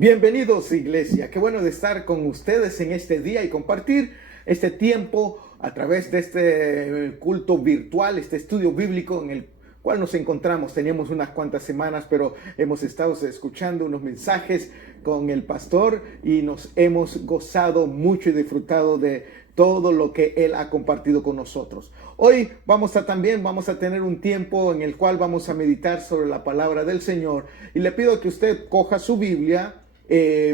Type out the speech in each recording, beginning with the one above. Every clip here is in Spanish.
Bienvenidos, iglesia. Qué bueno de estar con ustedes en este día y compartir este tiempo a través de este culto virtual, este estudio bíblico en el cual nos encontramos. Teníamos unas cuantas semanas, pero hemos estado escuchando unos mensajes con el pastor y nos hemos gozado mucho y disfrutado de todo lo que él ha compartido con nosotros. Hoy vamos a tener un tiempo en el cual vamos a meditar sobre la palabra del Señor, y le pido que usted coja su Biblia,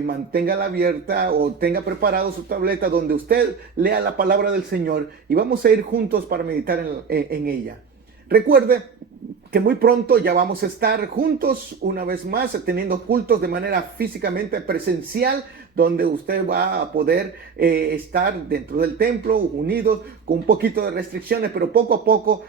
manténgala abierta o tenga preparado su tableta donde usted lea la palabra del Señor, y vamos a ir juntos para meditar en ella. Recuerde que muy pronto ya vamos a estar juntos una vez más, teniendo cultos de manera físicamente presencial, donde usted va a poder estar dentro del templo, unidos, con un poquito de restricciones, pero poco a poco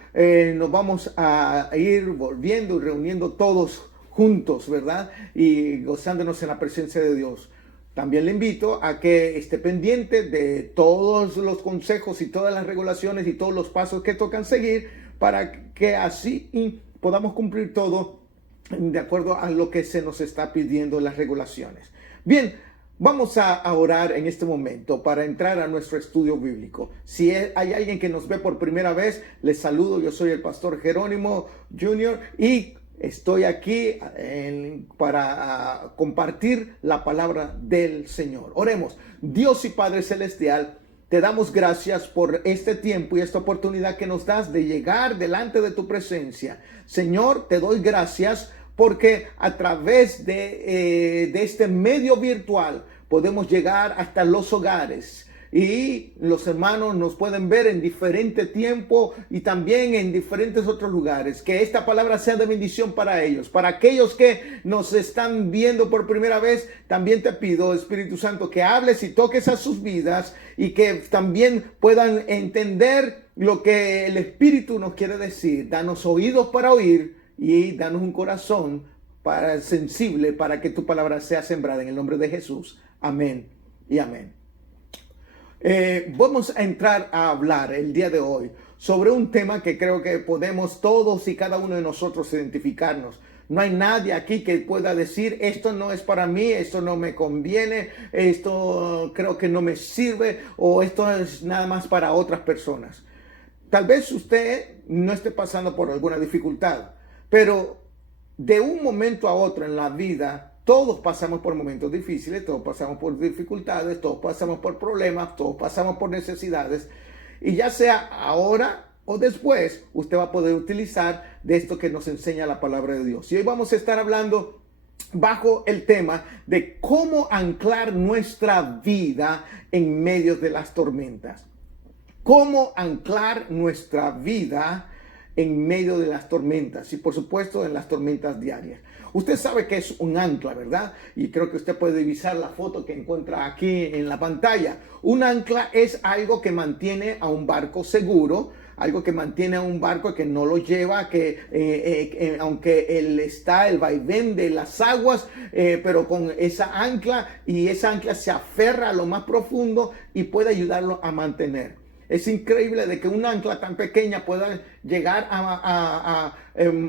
nos vamos a ir volviendo y reuniendo todos juntos, ¿verdad? Y gozándonos en la presencia de Dios. También le invito a que esté pendiente de todos los consejos y todas las regulaciones y todos los pasos que tocan seguir, para que así podamos cumplir todo de acuerdo a lo que se nos está pidiendo las regulaciones. Bien, vamos a orar en este momento para entrar a nuestro estudio bíblico. Si hay alguien que nos ve por primera vez, les saludo. Yo soy el pastor Jerónimo Jr. y estoy aquí para compartir la palabra del Señor. Oremos. Dios y Padre Celestial, te damos gracias por este tiempo y esta oportunidad que nos das de llegar delante de tu presencia. Señor, te doy gracias porque a través de este medio virtual podemos llegar hasta los hogares. Y los hermanos nos pueden ver en diferente tiempo y también en diferentes otros lugares. Que esta palabra sea de bendición para ellos. Para aquellos que nos están viendo por primera vez, también te pido, Espíritu Santo, que hables y toques a sus vidas, y que también puedan entender lo que el Espíritu nos quiere decir. Danos oídos para oír y danos un corazón sensible para que tu palabra sea sembrada, en el nombre de Jesús. Amén y amén. Vamos a entrar a hablar el día de hoy sobre un tema que creo que podemos todos y cada uno de nosotros identificarnos. No hay nadie aquí que pueda decir: esto no es para mí, esto no me conviene, esto creo que no me sirve, o esto es nada más para otras personas. Tal vez usted no esté pasando por alguna dificultad, pero de un momento a otro en la vida, todos pasamos por momentos difíciles, todos pasamos por dificultades, todos pasamos por problemas, todos pasamos por necesidades. Y ya sea ahora o después, usted va a poder utilizar de esto que nos enseña la palabra de Dios. Y hoy vamos a estar hablando bajo el tema de cómo anclar nuestra vida en medio de las tormentas. Cómo anclar nuestra vida en medio de las tormentas, y por supuesto en las tormentas diarias. Usted sabe que es un ancla, ¿verdad? Y creo que usted puede divisar la foto que encuentra aquí en la pantalla. Un ancla es algo que mantiene a un barco seguro, algo que mantiene a un barco que no lo lleva, aunque el vaivén de las aguas, pero con esa ancla, y esa ancla se aferra a lo más profundo y puede ayudarlo a mantener. Es increíble de que un ancla tan pequeña pueda llegar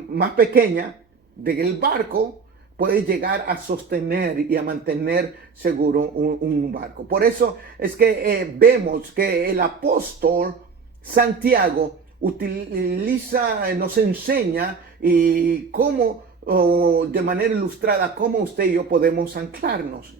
más pequeña del barco, puede llegar a sostener y a mantener seguro un barco. Por eso es que vemos que el apóstol Santiago nos enseña y cómo, de manera ilustrada, cómo usted y yo podemos anclarnos,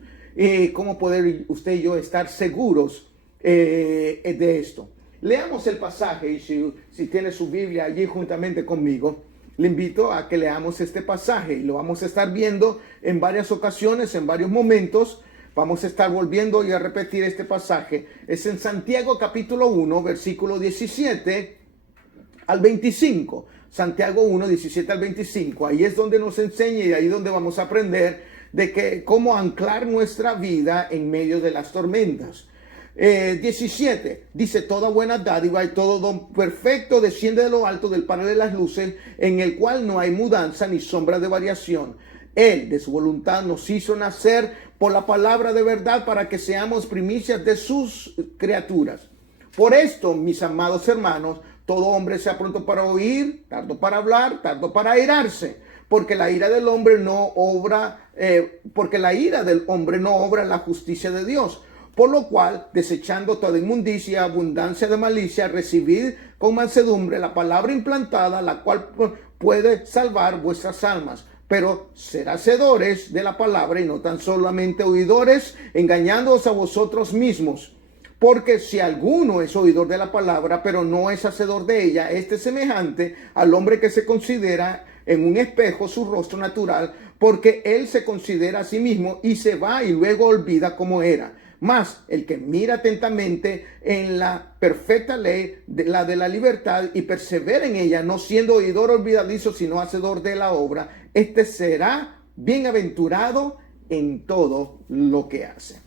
cómo poder usted y yo estar seguros de esto. Leamos el pasaje, y si tiene su Biblia allí juntamente conmigo, le invito a que leamos este pasaje, y lo vamos a estar viendo en varias ocasiones, en varios momentos. Vamos a estar volviendo y a repetir este pasaje. Es en Santiago capítulo 1, versículo 17 al 25. Santiago 1, 17 al 25. Ahí es donde nos enseña, y ahí es donde vamos a aprender de que cómo anclar nuestra vida en medio de las tormentas. 17 dice: toda buena dádiva y todo don perfecto desciende de lo alto del Padre de las luces, en el cual no hay mudanza ni sombra de variación. Él de su voluntad nos hizo nacer por la palabra de verdad, para que seamos primicias de sus criaturas. Por esto, mis amados hermanos, todo hombre sea pronto para oír, tardo para hablar, tardo para airarse, porque la ira del hombre no obra, porque la ira del hombre no obra la justicia de Dios. Por lo cual, desechando toda inmundicia, abundancia de malicia, recibid con mansedumbre la palabra implantada, la cual puede salvar vuestras almas. Pero ser hacedores de la palabra y no tan solamente oidores, engañándoos a vosotros mismos. Porque si alguno es oidor de la palabra, pero no es hacedor de ella, este es semejante al hombre que se considera en un espejo su rostro natural, porque él se considera a sí mismo y se va y luego olvida cómo era. Mas el que mira atentamente en la perfecta ley de la libertad y persevera en ella, no siendo oidor olvidadizo, sino hacedor de la obra, este será bienaventurado en todo lo que hace.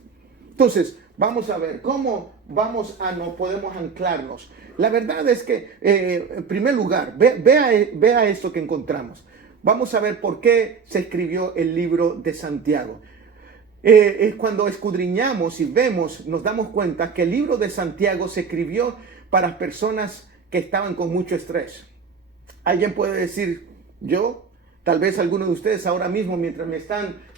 Entonces, vamos a ver cómo no podemos anclarnos. La verdad es que, en primer lugar, vea esto que encontramos. Vamos a ver por qué se escribió el libro de Santiago. Cuando escudriñamos y vemos, nos damos cuenta que el libro de Santiago se escribió para personas que estaban con mucho estrés. Alguien puede decir, yo, tal vez algunos de ustedes ahora mismo, mientras me están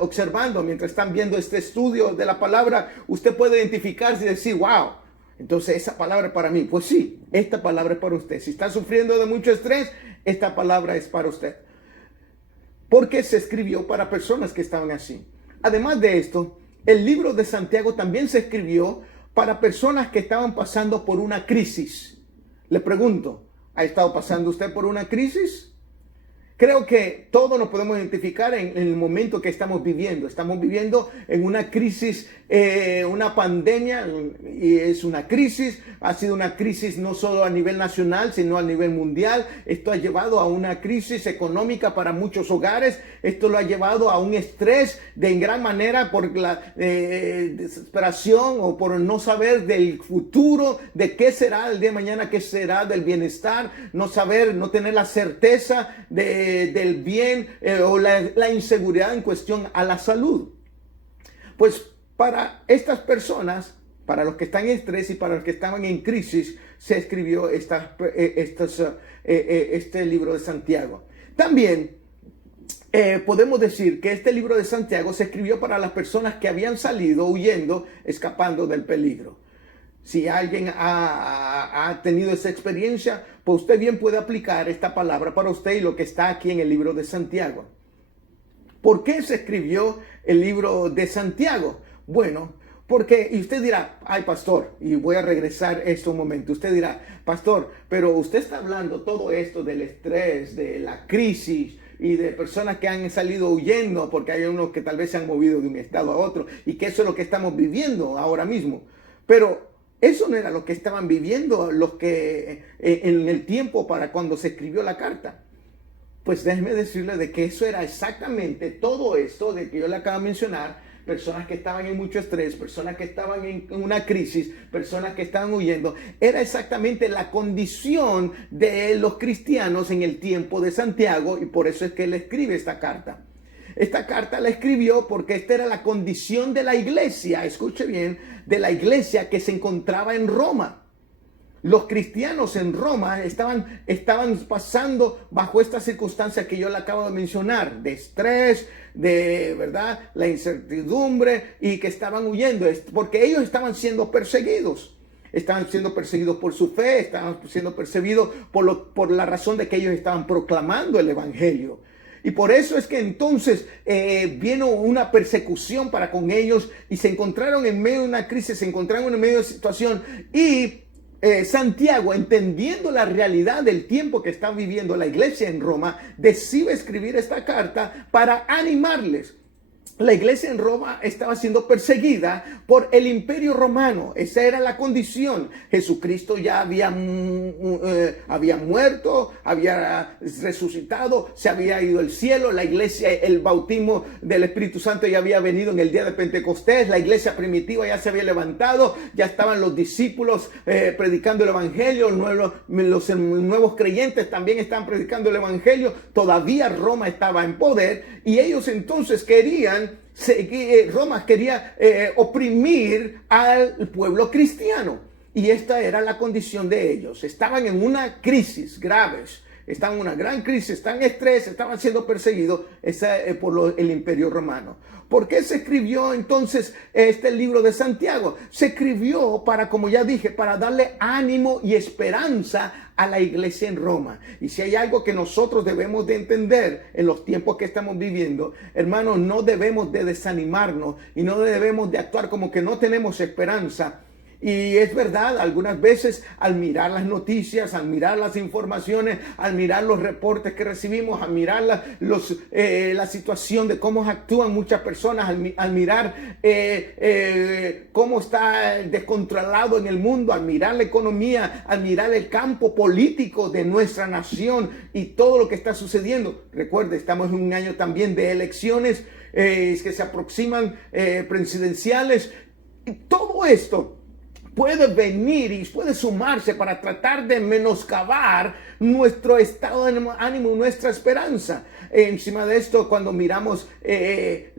observando, mientras están viendo este estudio de la palabra, usted puede identificarse y decir, wow, entonces esa palabra es para mí. Pues sí, esta palabra es para usted. Si está sufriendo de mucho estrés, esta palabra es para usted. Porque se escribió para personas que estaban así. Además de esto, el libro de Santiago también se escribió para personas que estaban pasando por una crisis. Le pregunto, ¿ha estado pasando usted por una crisis? Creo que todos nos podemos identificar en el momento que estamos viviendo. Estamos viviendo en una crisis, una pandemia, y es una crisis. Ha sido una crisis no solo a nivel nacional, sino a nivel mundial. Esto ha llevado a una crisis económica para muchos hogares. Esto lo ha llevado a un estrés en gran manera por la desesperación o por no saber del futuro, de qué será el día de mañana, qué será del bienestar, no saber, no tener la certeza del bien o la inseguridad en cuestión a la salud. Pues para estas personas, para los que están en estrés y para los que estaban en crisis, se escribió este libro de Santiago. También podemos decir que este libro de Santiago se escribió para las personas que habían salido huyendo, escapando del peligro. Si alguien ha tenido esa experiencia, pues usted bien puede aplicar esta palabra para usted y lo que está aquí en el libro de Santiago. ¿Por qué se escribió el libro de Santiago? Bueno, porque, y usted dirá, ay pastor, y voy a regresar esto un momento, usted dirá, pastor, pero usted está hablando todo esto del estrés, de la crisis y de personas que han salido huyendo porque hay unos que tal vez se han movido de un estado a otro y que eso es lo que estamos viviendo ahora mismo. Pero eso no era lo que estaban viviendo los que en el tiempo para cuando se escribió la carta. Pues déjeme decirle de que eso era exactamente todo esto de que yo le acabo de mencionar. Personas que estaban en mucho estrés, personas que estaban en una crisis, personas que estaban huyendo. Era exactamente la condición de los cristianos en el tiempo de Santiago y por eso es que él escribe esta carta. Esta carta la escribió porque esta era la condición de la iglesia, escuche bien, de la iglesia que se encontraba en Roma. Los cristianos en Roma estaban pasando bajo estas circunstancias que yo le acabo de mencionar, de estrés, de verdad, la incertidumbre y que estaban huyendo, porque ellos estaban siendo perseguidos. Estaban siendo perseguidos por su fe, estaban siendo perseguidos por la razón de que ellos estaban proclamando el evangelio. Y por eso es que entonces vino una persecución para con ellos y se encontraron en medio de una crisis, se encontraron en medio de una situación y Santiago, entendiendo la realidad del tiempo que está viviendo la iglesia en Roma, decide escribir esta carta para animarles. La iglesia en Roma estaba siendo perseguida por el imperio romano. Esa era la condición. Jesucristo ya había muerto, había resucitado, se había ido al cielo. La iglesia, el bautismo del Espíritu Santo ya había venido en el día de Pentecostés. La iglesia primitiva ya se había levantado. Ya estaban los discípulos predicando el evangelio. Los nuevos creyentes también estaban predicando el evangelio. Todavía Roma estaba en poder y ellos entonces Roma quería oprimir al pueblo cristiano y esta era la condición de ellos. Estaban en una crisis grave, estaban en una gran crisis, están en estrés, estaban siendo perseguidos por el Imperio Romano. ¿Por qué se escribió entonces este libro de Santiago? Se escribió para, como ya dije, para darle ánimo y esperanza a la iglesia en Roma. Y si hay algo que nosotros debemos de entender en los tiempos que estamos viviendo, hermanos, no debemos de desanimarnos y no debemos de actuar como que no tenemos esperanza. Y es verdad, algunas veces al mirar las noticias, al mirar las informaciones, al mirar los reportes que recibimos, al mirar la situación de cómo actúan muchas personas, al mirar cómo está descontrolado en el mundo, al mirar la economía, al mirar el campo político de nuestra nación y todo lo que está sucediendo. Recuerde, estamos en un año también de elecciones que se aproximan, presidenciales. Y todo esto puede venir y puede sumarse para tratar de menoscabar nuestro estado de ánimo, nuestra esperanza. Encima de esto, cuando miramos que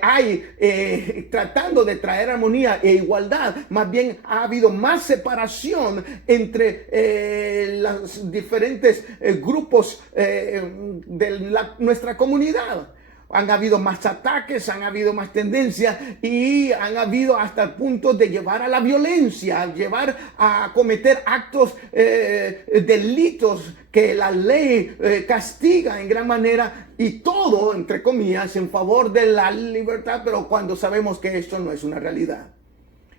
hay tratando de traer armonía e igualdad, más bien ha habido más separación entre los diferentes grupos de nuestra comunidad. Han habido más ataques, han habido más tendencias y han habido hasta el punto de llevar a la violencia, llevar a cometer actos, delitos que la ley castiga en gran manera, y todo, entre comillas, en favor de la libertad, pero cuando sabemos que esto no es una realidad.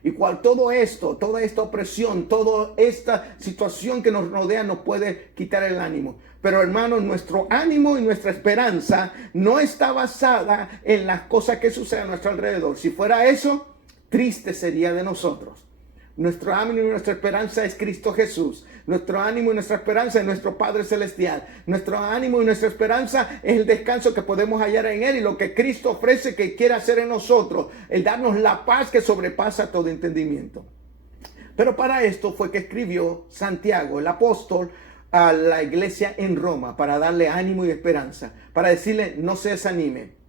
Y todo esto, toda esta opresión, toda esta situación que nos rodea nos puede quitar el ánimo. Pero hermanos, nuestro ánimo y nuestra esperanza no está basada en las cosas que suceden a nuestro alrededor. Si fuera eso, triste sería de nosotros. Nuestro ánimo y nuestra esperanza es Cristo Jesús. Nuestro ánimo y nuestra esperanza es nuestro Padre Celestial. Nuestro ánimo y nuestra esperanza es el descanso que podemos hallar en Él y lo que Cristo ofrece, que quiere hacer en nosotros, el darnos la paz que sobrepasa todo entendimiento. Pero para esto fue que escribió Santiago, el apóstol, a la iglesia en Roma, para darle ánimo y esperanza, para decirle no se desanime,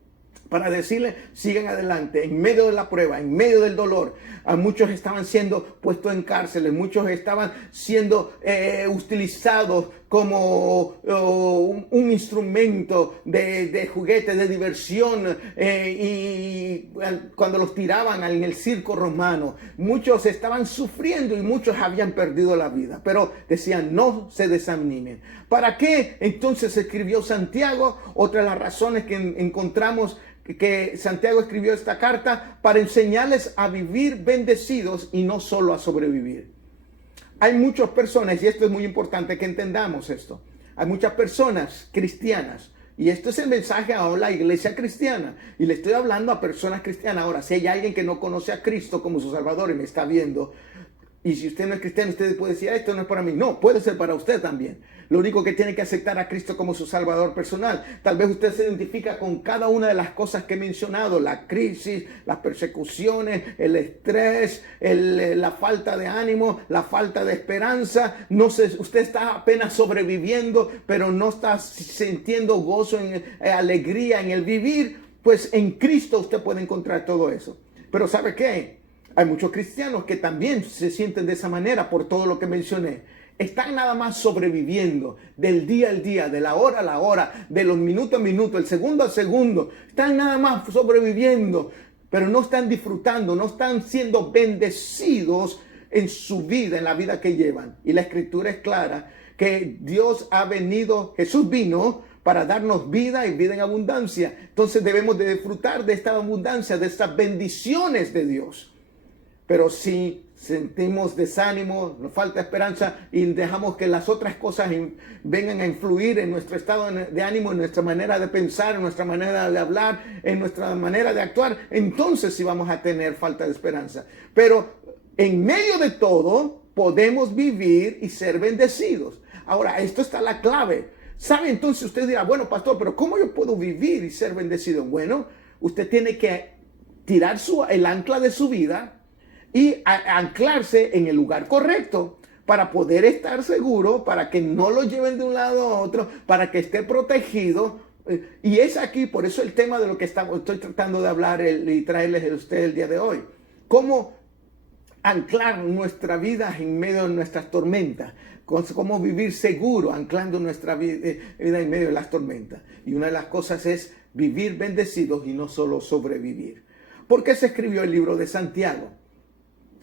para decirle sigan adelante en medio de la prueba, en medio del dolor. A muchos estaban siendo puestos en cárceles, muchos estaban siendo utilizados como un instrumento de juguete, de diversión, y cuando los tiraban en el circo romano, muchos estaban sufriendo y muchos habían perdido la vida, pero decían no se desanimen. ¿Para qué entonces escribió Santiago? Otra de las razones que encontramos que Santiago escribió esta carta, para enseñarles a vivir bendecidos y no solo a sobrevivir. Hay muchas personas, y esto es muy importante que entendamos esto, hay muchas personas cristianas, y esto es el mensaje a la iglesia cristiana, y le estoy hablando a personas cristianas. Ahora, si hay alguien que no conoce a Cristo como su Salvador y me está viendo, y si usted no es cristiano, usted puede decir, esto no es para mí. No, puede ser para usted también. Lo único que tiene que aceptar a Cristo como su Salvador personal. Tal vez usted se identifica con cada una de las cosas que he mencionado: la crisis, las persecuciones, el estrés, la falta de ánimo, la falta de esperanza. No sé, usted está apenas sobreviviendo, pero no está sintiendo gozo, alegría en el vivir. Pues en Cristo usted puede encontrar todo eso. Pero ¿sabe qué? Hay muchos cristianos que también se sienten de esa manera por todo lo que mencioné. Están nada más sobreviviendo del día al día, de la hora a la hora, de los minutos a minutos, el segundo a segundo. Están nada más sobreviviendo, pero no están disfrutando, no están siendo bendecidos en su vida, en la vida que llevan. Y la Escritura es clara que Dios ha venido, Jesús vino para darnos vida y vida en abundancia. Entonces debemos de disfrutar de esta abundancia, de estas bendiciones de Dios. Pero si sentimos desánimo, nos falta esperanza y dejamos que las otras cosas vengan a influir en nuestro estado de ánimo, en nuestra manera de pensar, en nuestra manera de hablar, en nuestra manera de actuar, entonces sí vamos a tener falta de esperanza. Pero en medio de todo podemos vivir y ser bendecidos. Ahora, esto está la clave. ¿Sabe? Entonces usted dirá, bueno, pastor, pero ¿cómo yo puedo vivir y ser bendecido? Bueno, usted tiene que tirar el ancla de su vida y anclarse en el lugar correcto para poder estar seguro, para que no lo lleven de un lado a otro, para que esté protegido. Y es aquí, por eso el tema de lo que estoy tratando de hablar y traerles a ustedes el día de hoy. Cómo anclar nuestra vida en medio de nuestras tormentas, cómo vivir seguro anclando nuestra vida en medio de las tormentas. Y una de las cosas es vivir bendecidos y no solo sobrevivir. ¿Por qué se escribió el libro de Santiago?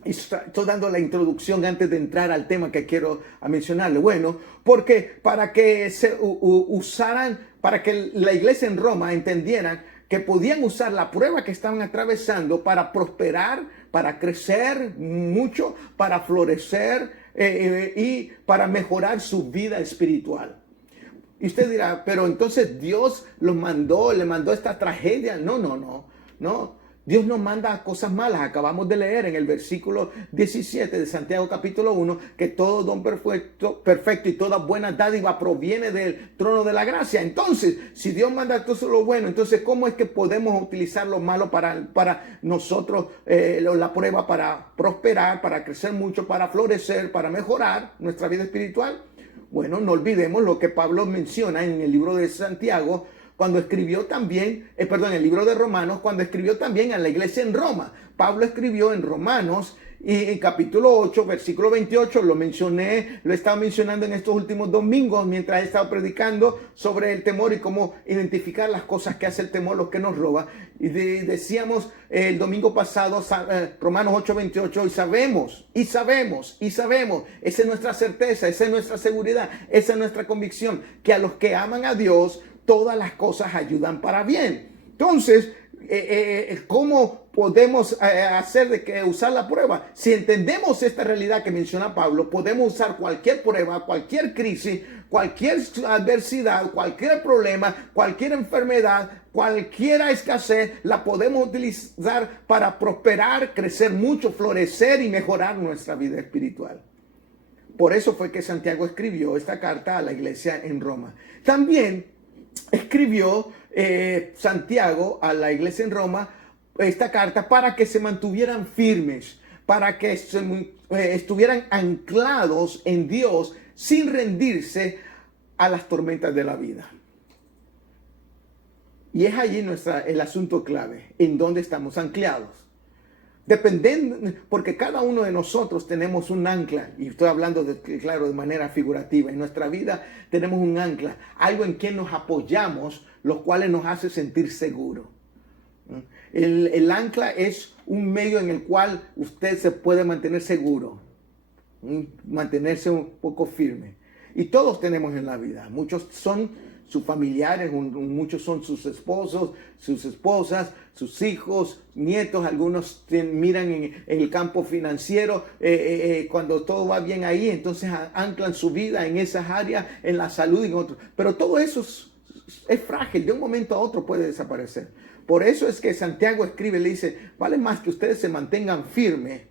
Y estoy dando la introducción antes de entrar al tema que quiero mencionarle. Bueno, porque para que se usaran, para que la iglesia en Roma entendieran que podían usar la prueba que estaban atravesando para prosperar, para crecer mucho, para florecer y para mejorar su vida espiritual. Y usted dirá, pero entonces Dios los mandó, le mandó esta tragedia. No. Dios nos manda cosas malas. Acabamos de leer en el versículo 17 de Santiago capítulo 1 que todo don perfecto y toda buena dádiva proviene del trono de la gracia. Entonces, si Dios manda todo lo bueno, entonces ¿cómo es que podemos utilizar lo malo para nosotros, la prueba para prosperar, para crecer mucho, para florecer, para mejorar nuestra vida espiritual? Bueno, no olvidemos lo que Pablo menciona en el libro de Santiago, cuando escribió también, el libro de Romanos, cuando escribió también a la iglesia en Roma. Pablo escribió en Romanos y en capítulo 8, versículo 28, lo he estado mencionando en estos últimos domingos mientras he estado predicando sobre el temor y cómo identificar las cosas que hace el temor, lo que nos roba. Y decíamos el domingo pasado, Romanos 8, 28, y sabemos, esa es nuestra certeza, esa es nuestra seguridad, esa es nuestra convicción, que a los que aman a Dios, todas las cosas ayudan para bien. Entonces, ¿cómo podemos usar la prueba? Si entendemos esta realidad que menciona Pablo, podemos usar cualquier prueba, cualquier crisis, cualquier adversidad, cualquier problema, cualquier enfermedad, cualquier escasez, la podemos utilizar para prosperar, crecer mucho, florecer y mejorar nuestra vida espiritual. Por eso fue que Santiago escribió esta carta a la iglesia en Roma. También escribió Santiago a la iglesia en Roma esta carta para que se mantuvieran firmes, para que estuvieran anclados en Dios sin rendirse a las tormentas de la vida. Y es allí el asunto clave, en dónde estamos anclados. Dependiendo, porque cada uno de nosotros tenemos un ancla, y estoy hablando de manera figurativa. En nuestra vida tenemos un ancla, algo en que nos apoyamos, los cuales nos hace sentir seguro. El ancla es un medio en el cual usted se puede mantener seguro, mantenerse un poco firme. Y todos tenemos en la vida, muchos son sus familiares, muchos son sus esposos, sus esposas, sus hijos, nietos, algunos miran en el campo financiero, cuando todo va bien ahí, entonces anclan su vida en esas áreas, en la salud y en otros. Pero todo eso es frágil, de un momento a otro puede desaparecer. Por eso es que Santiago escribe, le dice, vale más que ustedes se mantengan firmes,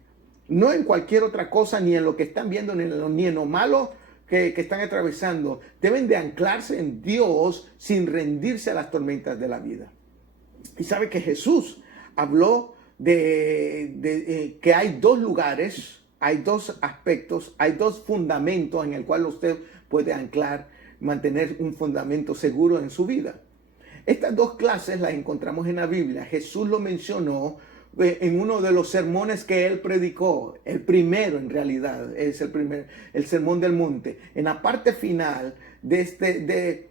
no en cualquier otra cosa, ni en lo que están viendo, ni en lo malo que están atravesando. Deben de anclarse en Dios sin rendirse a las tormentas de la vida. Y sabe que Jesús habló de que hay dos lugares, hay dos aspectos, hay dos fundamentos en el cual usted puede anclar, mantener un fundamento seguro en su vida. Estas dos clases las encontramos en la Biblia. Jesús lo mencionó en uno de los sermones que él predicó, el primero en realidad, es el sermón del monte. En la parte final de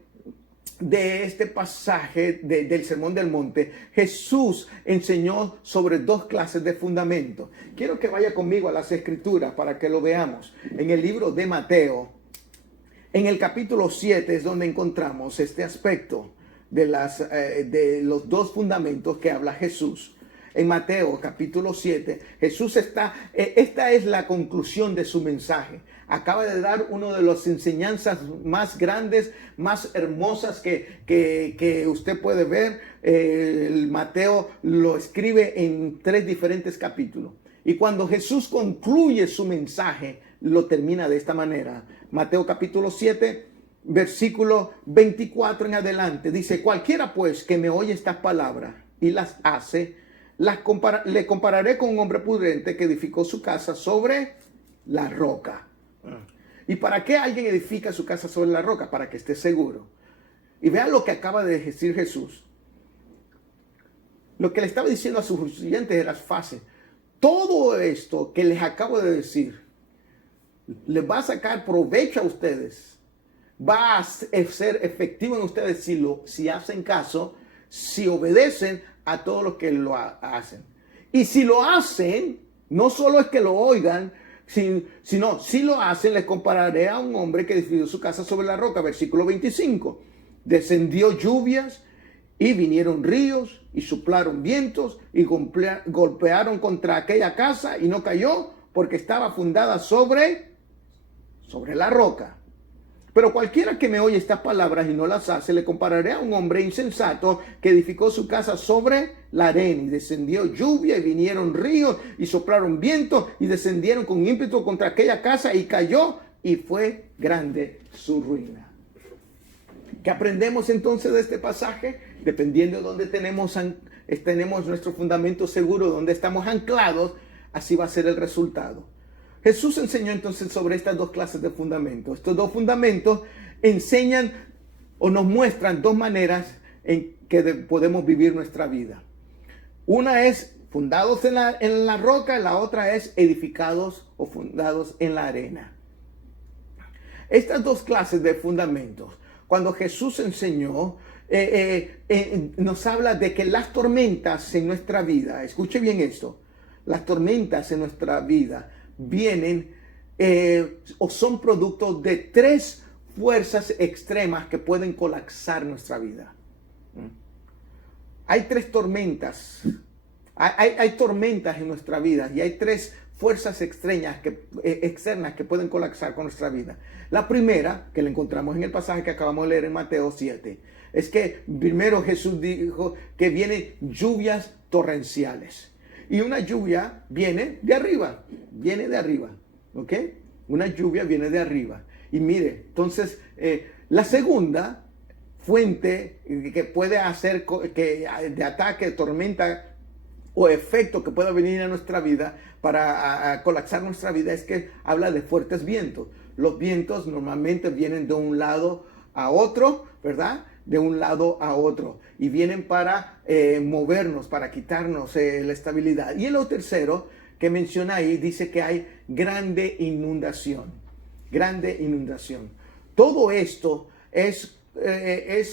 este pasaje del sermón del monte, Jesús enseñó sobre dos clases de fundamentos. Quiero que vaya conmigo a las escrituras para que lo veamos. En el libro de Mateo, en el capítulo 7 es donde encontramos este aspecto de los dos fundamentos que habla Jesús. En Mateo capítulo 7, Jesús esta es la conclusión de su mensaje. Acaba de dar una de las enseñanzas más grandes, más hermosas que usted puede ver. Mateo lo escribe en 3 diferentes capítulos. Y cuando Jesús concluye su mensaje, lo termina de esta manera. Mateo capítulo 7, versículo 24 en adelante. Dice, cualquiera pues que me oye estas palabras y las hace, le compararé con un hombre prudente que edificó su casa sobre la roca. ¿Y para qué alguien edifica su casa sobre la roca? Para que esté seguro. Y vean lo que acaba de decir Jesús. Lo que le estaba diciendo a sus oyentes era fácil. todo esto que les acabo de decir les va a sacar provecho a ustedes, va a ser efectivo en ustedes si hacen caso, si obedecen a todo lo que lo hacen. Y si lo hacen, no solo es que lo oigan, sino si lo hacen, les compararé a un hombre que edificó su casa sobre la roca. Versículo 25. Descendió lluvias y vinieron ríos y soplaron vientos y golpearon contra aquella casa y no cayó porque estaba fundada sobre la roca. Pero cualquiera que me oye estas palabras y no las hace, le compararé a un hombre insensato que edificó su casa sobre la arena y descendió lluvia y vinieron ríos y soplaron vientos y descendieron con ímpetu contra aquella casa y cayó y fue grande su ruina. ¿Qué aprendemos entonces de este pasaje? Dependiendo de dónde tenemos nuestro fundamento seguro, donde estamos anclados, así va a ser el resultado. Jesús enseñó entonces sobre estas dos clases de fundamentos. Estos dos fundamentos enseñan o nos muestran dos maneras en que podemos vivir nuestra vida. Una es fundados en la roca, la otra es edificados o fundados en la arena. Estas dos clases de fundamentos, cuando Jesús enseñó, nos habla de que las tormentas en nuestra vida, escuche bien esto, las tormentas en nuestra vida vienen o son producto de tres fuerzas extremas que pueden colapsar nuestra vida. Hay tres tormentas, hay tormentas en nuestra vida y hay tres fuerzas externas que pueden colapsar con nuestra vida. La primera, que la encontramos en el pasaje que acabamos de leer en Mateo 7, es que primero Jesús dijo que vienen lluvias torrenciales. Y una lluvia viene de arriba, ¿ok? Una lluvia viene de arriba. Y mire, entonces, la segunda fuente que puede hacer de ataque, tormenta o efecto que pueda venir a nuestra vida para colapsar nuestra vida es que habla de fuertes vientos. Los vientos normalmente vienen de un lado a otro, ¿verdad? De un lado a otro y vienen para movernos, para quitarnos la estabilidad. Y lo tercero que menciona ahí dice que hay grande inundación. Todo esto es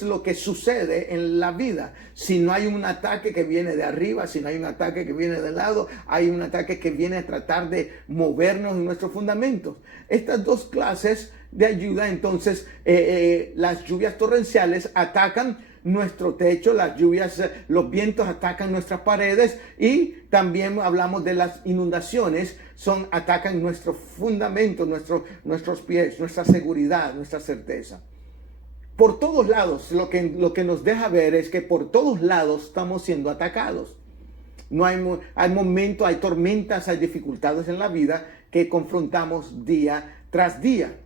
lo que sucede en la vida. Si no hay un ataque que viene de arriba, si no hay un ataque que viene de lado, hay un ataque que viene a tratar de movernos en nuestros fundamentos. Estas dos clases de ayuda, entonces, las lluvias torrenciales atacan nuestro techo, los vientos atacan nuestras paredes y también hablamos de las inundaciones, atacan nuestros fundamentos, nuestros pies, nuestra seguridad, nuestra certeza. Por todos lados, lo que nos deja ver es que por todos lados estamos siendo atacados. No hay momentos, hay tormentas, hay dificultades en la vida que confrontamos día tras día.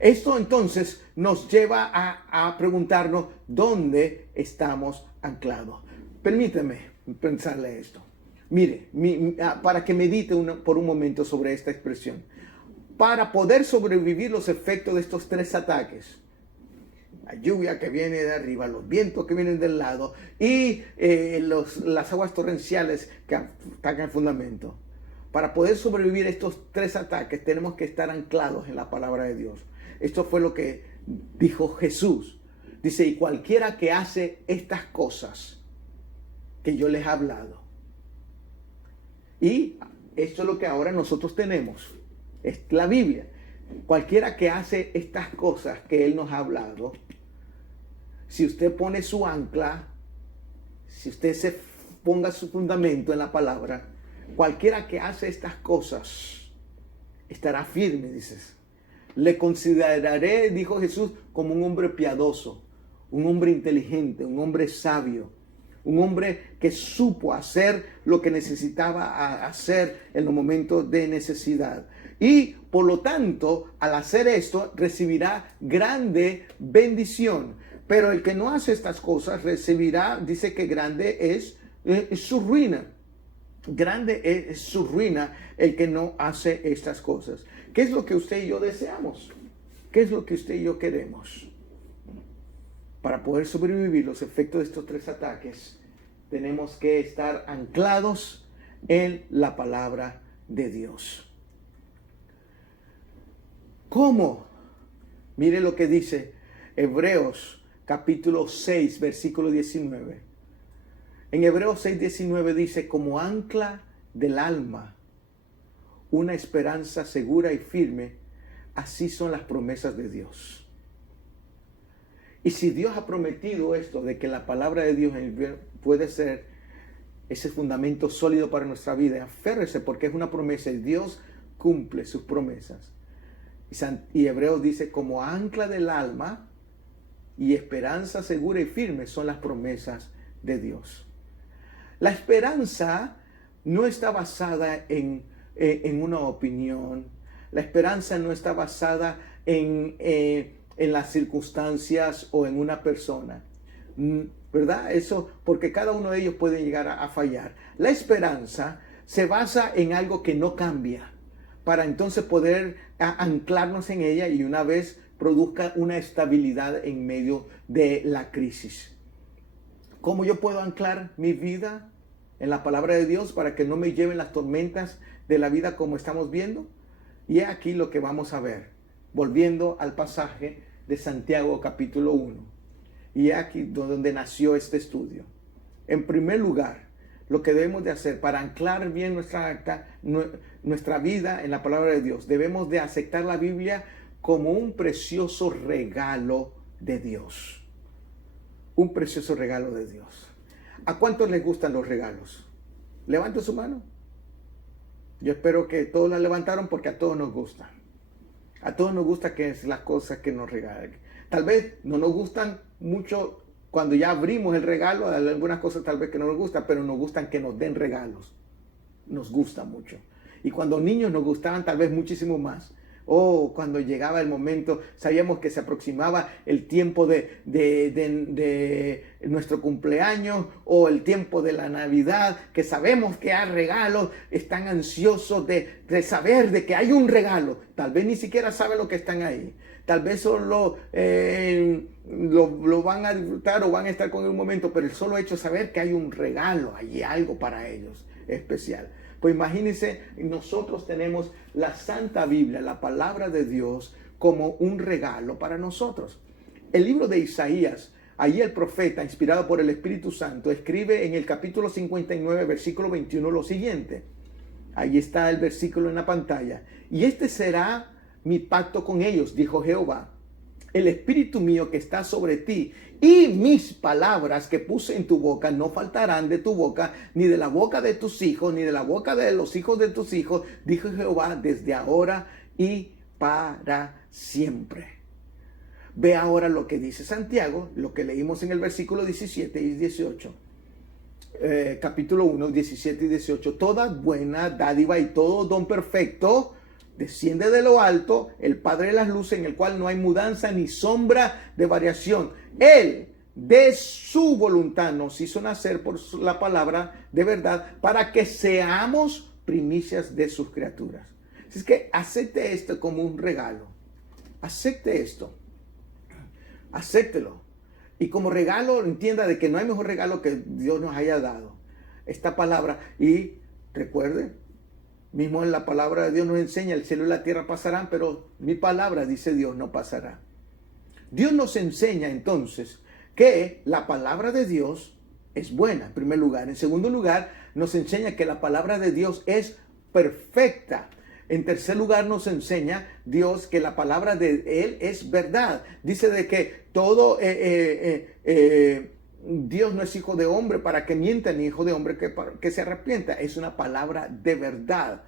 Esto entonces nos lleva a preguntarnos dónde estamos anclados. Permíteme pensarle esto. Mire, para que medite por un momento sobre esta expresión. Para poder sobrevivir los efectos de estos tres ataques, la lluvia que viene de arriba, los vientos que vienen del lado y las aguas torrenciales que atacan el fundamento. Para poder sobrevivir estos tres ataques tenemos que estar anclados en la palabra de Dios. Esto fue lo que dijo Jesús. Dice, y cualquiera que hace estas cosas que yo les he hablado. Y esto es lo que ahora nosotros tenemos. Es la Biblia. Cualquiera que hace estas cosas que Él nos ha hablado, si usted pone su ancla, si usted se ponga su fundamento en la palabra, cualquiera que hace estas cosas estará firme, dices. Le consideraré, dijo Jesús, como un hombre piadoso, un hombre inteligente, un hombre sabio, un hombre que supo hacer lo que necesitaba hacer en los momentos de necesidad. Y por lo tanto, al hacer esto, recibirá grande bendición. Pero el que no hace estas cosas recibirá, dice que grande es su ruina. Grande es su ruina el que no hace estas cosas. ¿Qué es lo que usted y yo deseamos? ¿Qué es lo que usted y yo queremos? Para poder sobrevivir los efectos de estos tres ataques, tenemos que estar anclados en la palabra de Dios. ¿Cómo? Mire lo que dice Hebreos capítulo 6, versículo 19. En Hebreos 6, 19 dice, como ancla del alma, una esperanza segura y firme, así son las promesas de Dios. Y si Dios ha prometido esto, de que la palabra de Dios puede ser ese fundamento sólido para nuestra vida, aférrese porque es una promesa y Dios cumple sus promesas. Y Hebreos dice, como ancla del alma y esperanza segura y firme son las promesas de Dios. La esperanza no está basada en una opinión. La esperanza no está basada en las circunstancias o en una persona, ¿verdad? Eso, porque cada uno de ellos puede llegar a fallar. La esperanza se basa en algo que no cambia, para entonces poder anclarnos en ella y una vez produzca una estabilidad en medio de la crisis. ¿Cómo yo puedo anclar mi vida en la palabra de Dios para que no me lleven las tormentas de la vida como estamos viendo? Y aquí lo que vamos a ver, volviendo al pasaje de Santiago capítulo 1. Y aquí donde nació este estudio. En primer lugar, lo que debemos de hacer para anclar bien nuestra vida en la palabra de Dios, debemos de aceptar la Biblia como un precioso regalo de Dios. Un precioso regalo de Dios. ¿A cuántos les gustan los regalos? Levante su mano. Yo espero que todos la levantaron porque a todos nos gusta. A todos nos gusta que es las cosas que nos regalan. Tal vez no nos gustan mucho cuando ya abrimos el regalo, algunas cosas tal vez que no nos gustan, pero nos gustan que nos den regalos. Nos gusta mucho. Y cuando niños nos gustaban tal vez muchísimo más. Oh, cuando llegaba el momento, sabíamos que se aproximaba el tiempo de nuestro cumpleaños o el tiempo de la Navidad, que sabemos que hay regalos, están ansiosos de saber de que hay un regalo. Tal vez ni siquiera saben lo que están ahí. Tal vez solo lo van a disfrutar o van a estar con él un momento, pero el solo hecho de saber que hay un regalo, hay algo para ellos especial. Pues imagínense, nosotros tenemos la Santa Biblia, la palabra de Dios, como un regalo para nosotros. El libro de Isaías, allí el profeta, inspirado por el Espíritu Santo, escribe en el capítulo 59, versículo 21, lo siguiente. Ahí está el versículo en la pantalla. Y este será mi pacto con ellos, dijo Jehová. El Espíritu mío que está sobre ti y mis palabras que puse en tu boca no faltarán de tu boca, ni de la boca de tus hijos, ni de la boca de los hijos de tus hijos, dijo Jehová, desde ahora y para siempre. Ve ahora lo que dice Santiago, lo que leímos en el versículo 17 y 18. Capítulo 1, 17 y 18. Toda buena dádiva y todo don perfecto desciende de lo alto, el Padre de las luces, en el cual no hay mudanza ni sombra de variación. Él, de su voluntad, nos hizo nacer por la palabra de verdad, para que seamos primicias de sus criaturas. Así es que acepte esto como un regalo. Acepte esto. Acéptelo. Y como regalo, entienda de que no hay mejor regalo que Dios nos haya dado. Esta palabra. Y recuerde, mismo en la palabra de Dios nos enseña, el cielo y la tierra pasarán, pero mi palabra, dice Dios, no pasará. Dios nos enseña entonces que la palabra de Dios es buena, en primer lugar. En segundo lugar, nos enseña que la palabra de Dios es perfecta. En tercer lugar, nos enseña Dios que la palabra de Él es verdad. Dice de que todo... Dios no es hijo de hombre para que mienta, ni hijo de hombre que se arrepienta. Es una palabra de verdad.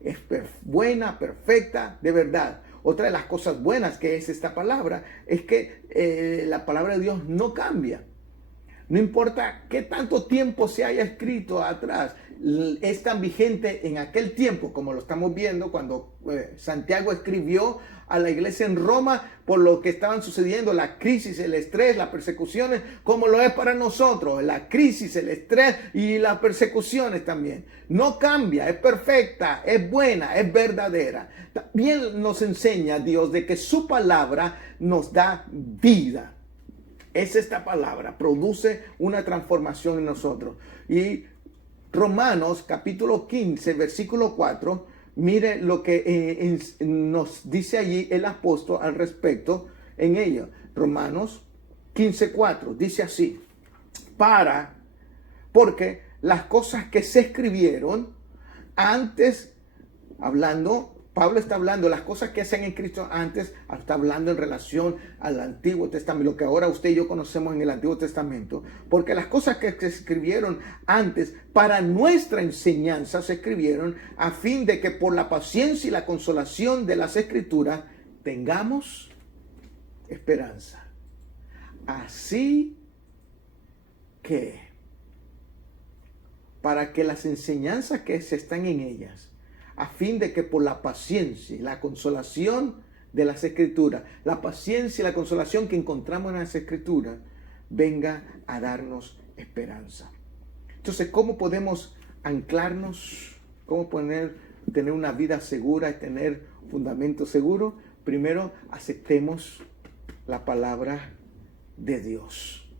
Es buena, perfecta, de verdad. Otra de las cosas buenas que es esta palabra es que la palabra de Dios no cambia. No importa qué tanto tiempo se haya escrito atrás, es tan vigente en aquel tiempo, como lo estamos viendo cuando Santiago escribió a la iglesia en Roma por lo que estaban sucediendo, la crisis, el estrés, las persecuciones, como lo es para nosotros, la crisis, el estrés y las persecuciones también. No cambia, es perfecta, es buena, es verdadera. También nos enseña Dios de que su palabra nos da vida. Es esta palabra, produce una transformación en nosotros. Y Romanos capítulo 15, versículo 4, mire lo que nos dice allí el apóstol al respecto en ello. Romanos 15, 4, dice así, porque las cosas que se escribieron antes, Pablo está hablando, las cosas que se han escrito antes, está hablando en relación al Antiguo Testamento, lo que ahora usted y yo conocemos en el Antiguo Testamento, porque las cosas que se escribieron antes para nuestra enseñanza se escribieron a fin de que por la paciencia y la consolación de las Escrituras tengamos esperanza. Así que, para que las enseñanzas que se están en ellas, a fin de que por la paciencia y la consolación de las Escrituras, la paciencia y la consolación que encontramos en las Escrituras, venga a darnos esperanza. Entonces, ¿cómo podemos anclarnos? ¿Cómo tener una vida segura y tener fundamento seguro? Primero, aceptemos la palabra de Dios.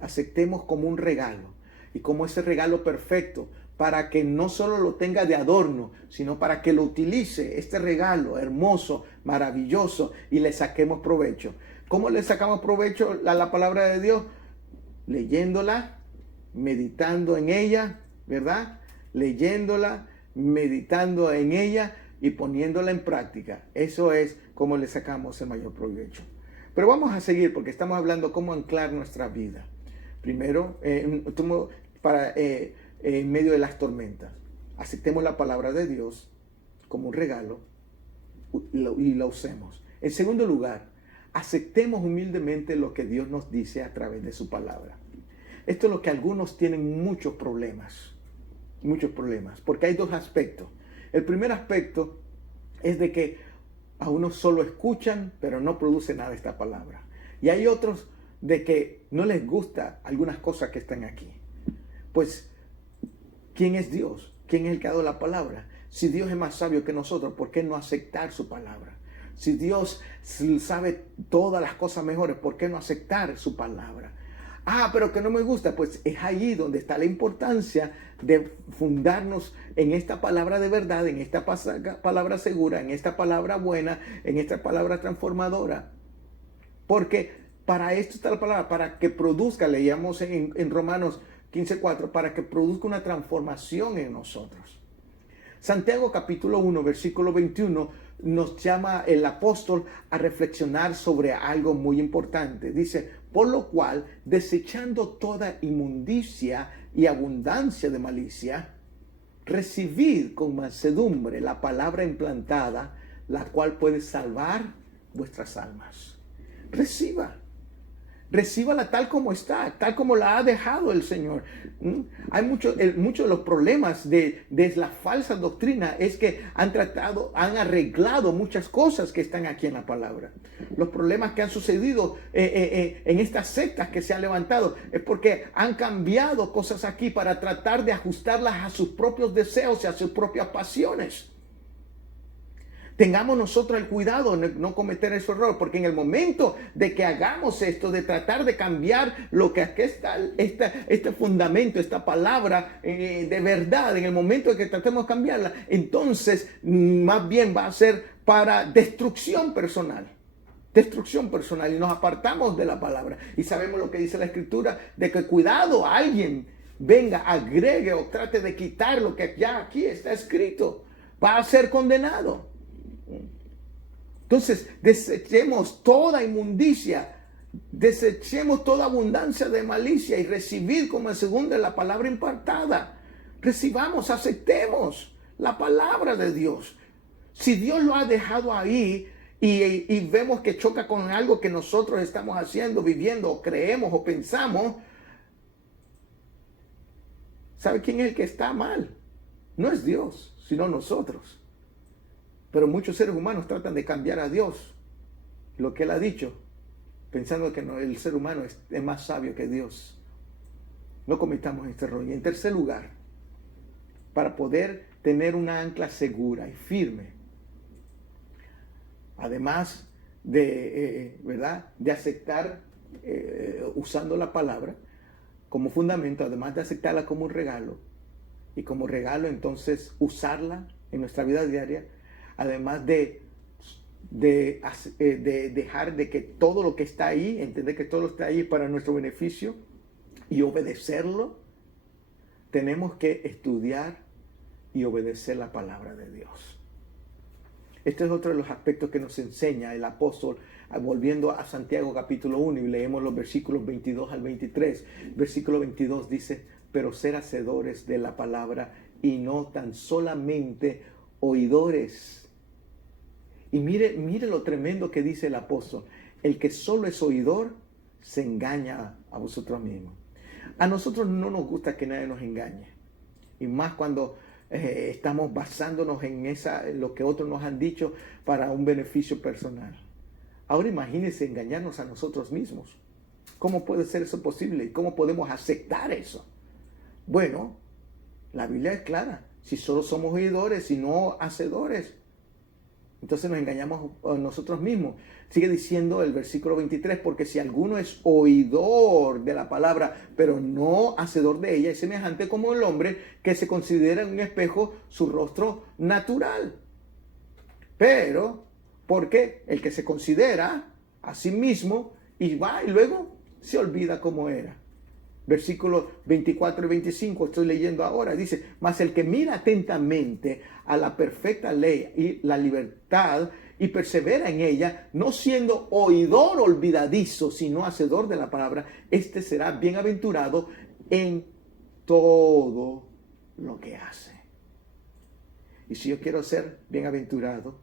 Aceptemos como un regalo y como ese regalo perfecto, para que no solo lo tenga de adorno, sino para que lo utilice, este regalo hermoso, maravilloso, y le saquemos provecho. ¿Cómo le sacamos provecho a la palabra de Dios? Leyéndola, meditando en ella, ¿verdad? Leyéndola, meditando en ella y poniéndola en práctica. Eso es como le sacamos el mayor provecho. Pero vamos a seguir porque estamos hablando cómo anclar nuestra vida. Primero, en medio de las tormentas, aceptemos la palabra de Dios como un regalo y la usemos. En segundo lugar, aceptemos humildemente lo que Dios nos dice a través de su palabra. Esto es lo que algunos tienen muchos problemas, porque hay dos aspectos. El primer aspecto es de que a unos solo escuchan, pero no produce nada esta palabra. Y hay otros de que no les gusta algunas cosas que están aquí. Pues, ¿quién es Dios? ¿Quién es el que ha dado la palabra? Si Dios es más sabio que nosotros, ¿por qué no aceptar su palabra? Si Dios sabe todas las cosas mejores, ¿por qué no aceptar su palabra? Pero que no me gusta, pues es allí donde está la importancia de fundarnos en esta palabra de verdad, en esta palabra segura, en esta palabra buena, en esta palabra transformadora. Porque para esto está la palabra, para que produzca, leíamos en Romanos 15:4, para que produzca una transformación en nosotros. Santiago capítulo 1, versículo 21, nos llama el apóstol a reflexionar sobre algo muy importante. Dice, por lo cual, desechando toda inmundicia y abundancia de malicia, recibid con mansedumbre la palabra implantada, la cual puede salvar vuestras almas. Recíbala tal como está, tal como la ha dejado el Señor. Hay muchos de los problemas de la falsa doctrina es que han arreglado muchas cosas que están aquí en la palabra. Los problemas que han sucedido en estas sectas que se han levantado es porque han cambiado cosas aquí para tratar de ajustarlas a sus propios deseos y a sus propias pasiones. Tengamos nosotros el cuidado de no cometer ese error, porque en el momento de que hagamos esto, de tratar de cambiar lo que aquí está, este fundamento, esta palabra de verdad, en el momento de que tratemos de cambiarla, entonces más bien va a ser para destrucción personal y nos apartamos de la palabra. Y sabemos lo que dice la Escritura, de que cuidado, alguien venga, agregue o trate de quitar lo que ya aquí está escrito, va a ser condenado. Entonces, desechemos toda inmundicia, desechemos toda abundancia de malicia y recibid como en segunda la palabra impartada. Recibamos, aceptemos la palabra de Dios. Si Dios lo ha dejado ahí y vemos que choca con algo que nosotros estamos haciendo, viviendo, o creemos o pensamos, ¿sabe quién es el que está mal? No es Dios, sino nosotros. Pero muchos seres humanos tratan de cambiar a Dios, lo que Él ha dicho, pensando que el ser humano es más sabio que Dios. No cometamos este error. Y en tercer lugar, para poder tener una ancla segura y firme, además de aceptar, usando la palabra como fundamento, además de aceptarla como un regalo, y como regalo entonces usarla en nuestra vida diaria, además de dejar de que todo lo que está ahí, entender que todo lo que está ahí para nuestro beneficio y obedecerlo, tenemos que estudiar y obedecer la palabra de Dios. Este es otro de los aspectos que nos enseña el apóstol, volviendo a Santiago capítulo 1 y leemos los versículos 22 al 23. Versículo 22 dice, pero ser hacedores de la palabra y no tan solamente oidores. Y mire lo tremendo que dice el apóstol. El que solo es oidor se engaña a vosotros mismos. A nosotros no nos gusta que nadie nos engañe. Y más cuando estamos basándonos en lo que otros nos han dicho para un beneficio personal. Ahora imagínense engañarnos a nosotros mismos. ¿Cómo puede ser eso posible? ¿Cómo podemos aceptar eso? Bueno, la Biblia es clara. Si solo somos oidores y no hacedores, entonces nos engañamos a nosotros mismos. Sigue diciendo el versículo 23, porque si alguno es oidor de la palabra, pero no hacedor de ella, es semejante como el hombre que se considera en un espejo su rostro natural. Pero, porque el que se considera a sí mismo y va y luego se olvida cómo era. Versículos 24 y 25, estoy leyendo ahora, dice, mas el que mira atentamente a la perfecta ley y la libertad y persevera en ella, no siendo oidor olvidadizo, sino hacedor de la palabra, este será bienaventurado en todo lo que hace. Y si yo quiero ser bienaventurado,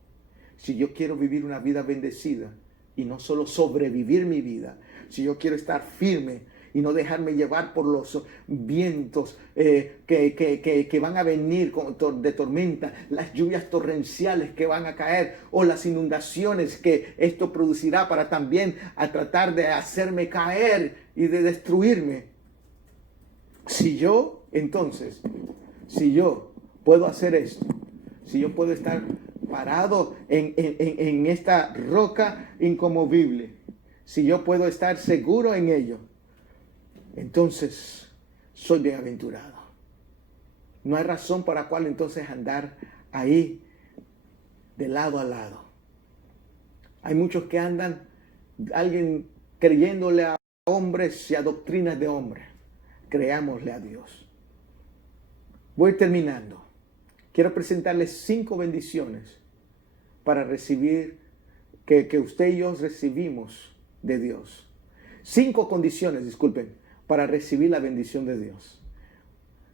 si yo quiero vivir una vida bendecida y no solo sobrevivir mi vida, si yo quiero estar firme y no dejarme llevar por los vientos que van a venir de tormenta, las lluvias torrenciales que van a caer o las inundaciones que esto producirá para también a tratar de hacerme caer y de destruirme. Si yo puedo hacer esto, si yo puedo estar parado en esta roca inconmovible, si yo puedo estar seguro en ello, entonces soy bienaventurado. No hay razón para la cual entonces andar ahí de lado a lado. Hay muchos que andan, alguien creyéndole a hombres y a doctrinas de hombres. Creámosle a Dios. Voy terminando. Quiero presentarles 5 bendiciones para recibir, que usted y yo recibimos de Dios. 5 condiciones, disculpen, para recibir la bendición de Dios.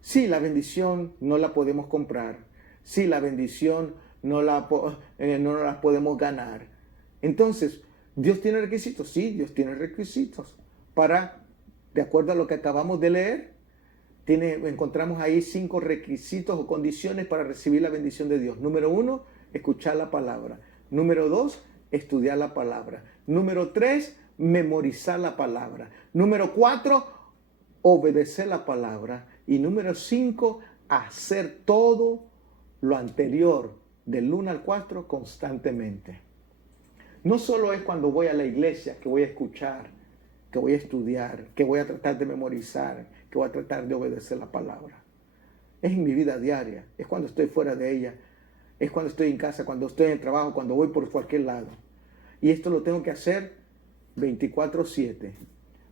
Sí, la bendición no la podemos comprar. Sí, la bendición no la podemos ganar. Entonces, ¿Dios tiene requisitos? Sí, Dios tiene requisitos. De acuerdo a lo que acabamos de leer, encontramos ahí 5 requisitos o condiciones para recibir la bendición de Dios. Número 1, escuchar la palabra. Número 2, estudiar la palabra. Número 3, memorizar la palabra. Número 4, obedecer la palabra. Y número 5, hacer todo lo anterior del 1 al 4 constantemente. No solo es cuando voy a la iglesia que voy a escuchar, que voy a estudiar, que voy a tratar de memorizar, que voy a tratar de obedecer la palabra. Es en mi vida diaria, es cuando estoy fuera de ella, es cuando estoy en casa, cuando estoy en el trabajo, cuando voy por cualquier lado. Y esto lo tengo que hacer 24/7,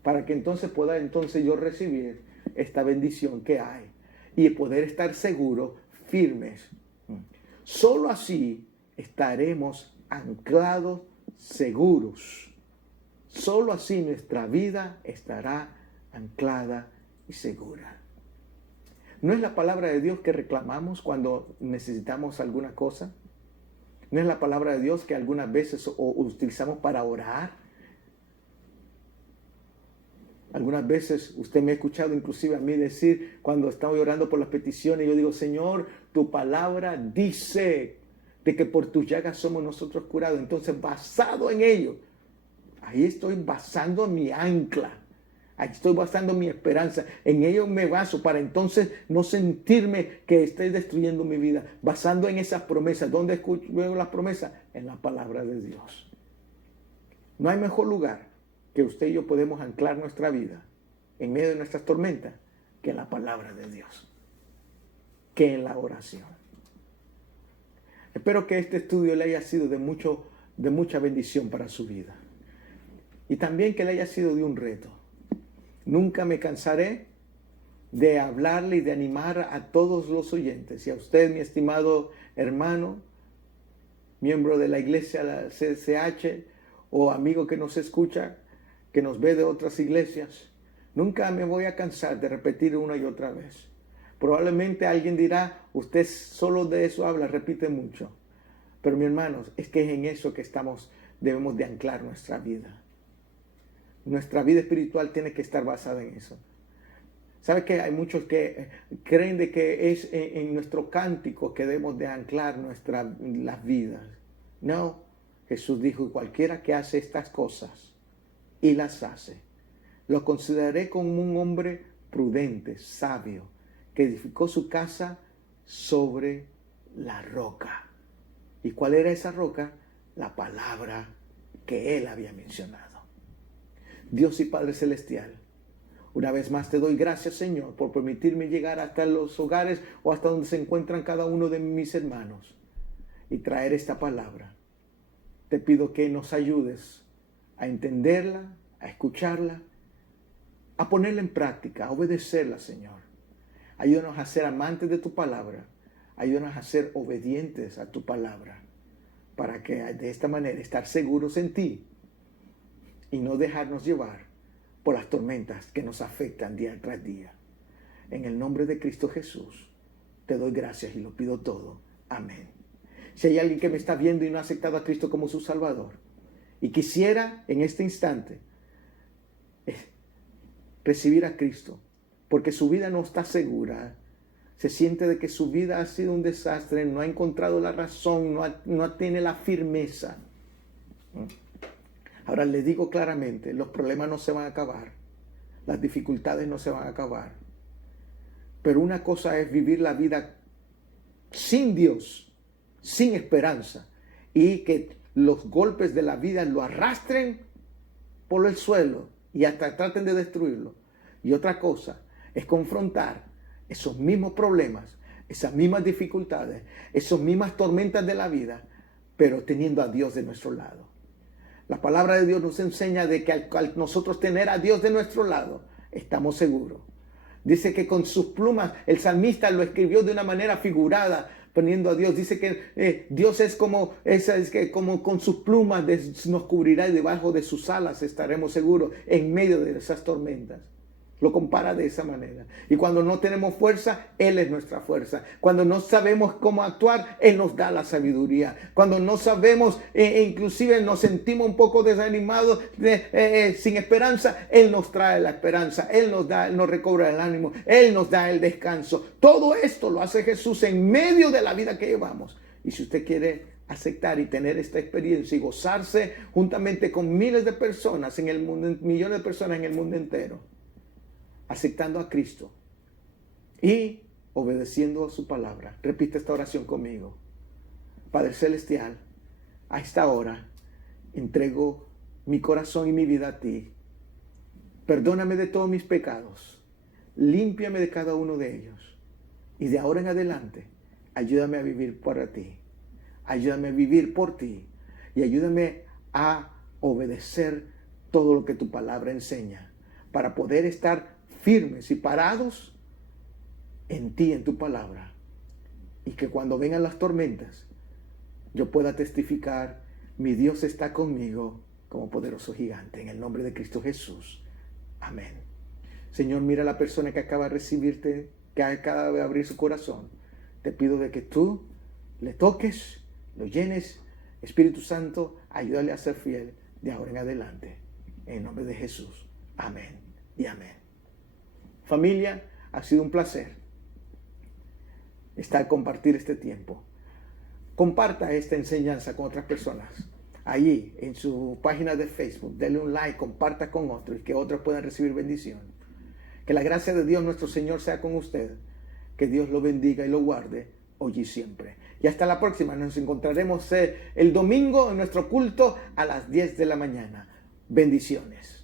para que entonces pueda yo recibir esta bendición que hay y poder estar seguros, firmes. Solo así estaremos anclados, seguros. Solo así nuestra vida estará anclada y segura. ¿No es la palabra de Dios que reclamamos cuando necesitamos alguna cosa? ¿No es la palabra de Dios que algunas veces utilizamos para orar? Algunas veces usted me ha escuchado inclusive a mí decir, cuando estamos orando por las peticiones, yo digo, Señor, tu palabra dice de que por tus llagas somos nosotros curados. Entonces, basado en ello, ahí estoy basando mi ancla. Ahí estoy basando mi esperanza. En ello me baso para entonces no sentirme que estoy destruyendo mi vida. Basando en esas promesas. ¿Dónde veo las promesas? En la palabra de Dios. No hay mejor lugar que usted y yo podemos anclar nuestra vida en medio de nuestras tormentas que en la palabra de Dios. que en la oración. Espero que este estudio le haya sido de mucha bendición para su vida. Y también que le haya sido de un reto. Nunca me cansaré de hablarle y de animar a todos los oyentes. Y a usted, mi estimado hermano, miembro de la iglesia, la CCH, o amigo que nos escucha, que nos ve de otras iglesias, nunca me voy a cansar de repetir una y otra vez. Probablemente alguien dirá, usted solo de eso habla, repite mucho. Pero mi hermanos, es que es en eso que debemos de anclar nuestra vida. Nuestra vida espiritual tiene que estar basada en eso. ¿Sabe que hay muchos que creen de que es en nuestro cántico que debemos de anclar las vidas? No, Jesús dijo, cualquiera que hace estas cosas y las hace, lo consideraré como un hombre prudente, sabio, que edificó su casa sobre la roca. ¿Y cuál era esa roca? La palabra que él había mencionado. Dios y Padre Celestial, una vez más te doy gracias, Señor, por permitirme llegar hasta los hogares o hasta donde se encuentran cada uno de mis hermanos y traer esta palabra. Te pido que nos ayudes a entenderla, a escucharla, a ponerla en práctica, a obedecerla, Señor. Ayúdanos a ser amantes de tu palabra. Ayúdanos a ser obedientes a tu palabra, para que de esta manera estar seguros en ti y no dejarnos llevar por las tormentas que nos afectan día tras día. En el nombre de Cristo Jesús, te doy gracias y lo pido todo. Amén. Si hay alguien que me está viendo y no ha aceptado a Cristo como su Salvador y quisiera en este instante recibir a Cristo, porque su vida no está segura, se siente de que su vida ha sido un desastre, no ha encontrado la razón, no tiene la firmeza. Ahora le digo claramente, los problemas no se van a acabar, las dificultades no se van a acabar. Pero una cosa es vivir la vida sin Dios, sin esperanza, y que los golpes de la vida lo arrastren por el suelo y hasta traten de destruirlo. Y otra cosa es confrontar esos mismos problemas, esas mismas dificultades, esas mismas tormentas de la vida, pero teniendo a Dios de nuestro lado. La palabra de Dios nos enseña de que al nosotros tener a Dios de nuestro lado, estamos seguros. Dice que con sus plumas, el salmista lo escribió de una manera figurada, poniendo a Dios. Dice que Dios es como con sus plumas nos cubrirá y debajo de sus alas estaremos seguros en medio de esas tormentas. Lo compara de esa manera. Y cuando no tenemos fuerza, Él es nuestra fuerza. Cuando no sabemos cómo actuar, Él nos da la sabiduría. Cuando no sabemos, inclusive nos sentimos un poco desanimados, sin esperanza, Él nos trae la esperanza. Él nos recobra el ánimo. Él nos da el descanso. Todo esto lo hace Jesús en medio de la vida que llevamos. Y si usted quiere aceptar y tener esta experiencia y gozarse juntamente con miles de personas en el mundo, millones de personas en el mundo entero, aceptando a Cristo y obedeciendo a su palabra. Repite esta oración conmigo. Padre Celestial, a esta hora entrego mi corazón y mi vida a ti. Perdóname de todos mis pecados. Límpiame de cada uno de ellos. Y de ahora en adelante, ayúdame a vivir para ti. Ayúdame a vivir por ti. Y ayúdame a obedecer todo lo que tu palabra enseña, para poder estar firmes y parados en ti, en tu palabra, y que cuando vengan las tormentas yo pueda testificar: mi Dios está conmigo como poderoso gigante, en el nombre de Cristo Jesús. Amén. Señor, mira a la persona que acaba de recibirte, que acaba de abrir su corazón. Te pido de que tú le toques, lo llenes. Espíritu Santo, ayúdale a ser fiel de ahora en adelante, en el nombre de Jesús. Amén y amén. Familia, ha sido un placer compartir este tiempo. Comparta esta enseñanza con otras personas. Allí, en su página de Facebook, denle un like, comparta con otros y que otros puedan recibir bendición. Que la gracia de Dios nuestro Señor sea con usted. Que Dios lo bendiga y lo guarde hoy y siempre. Y hasta la próxima. Nos encontraremos el domingo en nuestro culto a las 10 de la mañana. Bendiciones.